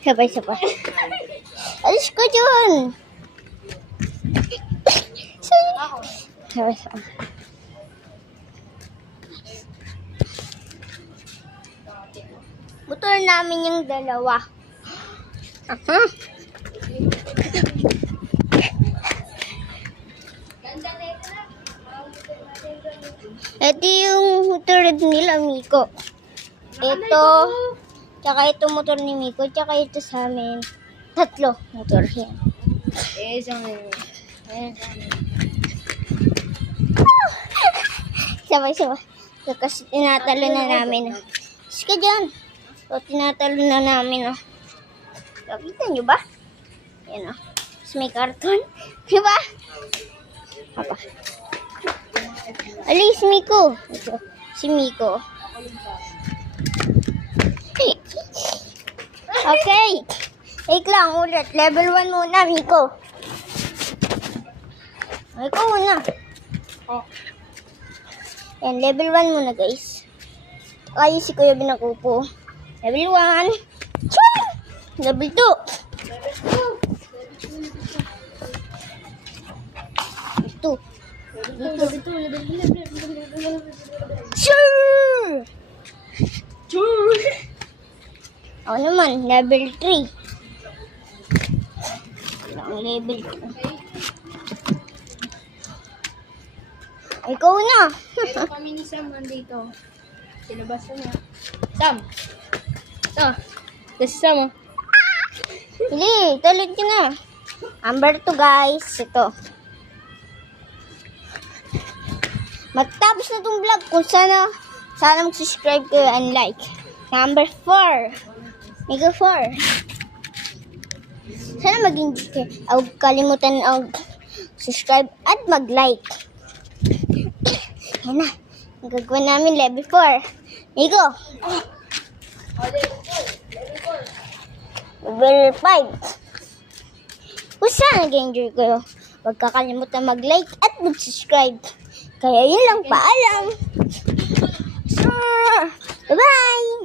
Sabay-sabay. Alis ko dyan. Sabay-sabay. Motor namin yung dalawa. Aha. Ito yung motor nila, Miko. Ito, tsaka ito motor ni Miko, tsaka ito sa amin. 3 motor yan. Sabay-sabay. So, kasi tinatalo na namin. Sige dyan. So, tinatalo na namin. So, kita nyo ba? Yan o. So, may karton. Diba? Papa. Alis, Miko. Ito, si Miko. Okay. Take lang ulit. Level 1 muna, Miko. Ikaw muna. Yan, level 1 muna, guys. Kaya si Kuya Binakupo. Level 1. Level 2. Level 2. Sure! Ako naman, level 3. Ang level 2. Ikaw na. Pero kami ni Sam nandito. Sinabas na niya. Sam! Ito. Ito si Sam, oh. Hindi, talid ka na. Number 2, guys. Ito. Matapos na itong vlog kung sana mag-subscribe kayo and like. Number 4. Mega 4. Sana mag-enjoy kayo. Huwag kalimutan subscribe at mag-like. Yan na. Nagagawa namin level 4. Migo. Level 5. Kung saan nag-enjoy kayo, huwag kakalimutan mag-like at mag-subscribe. Kaya yun lang, paalam. Bye-bye!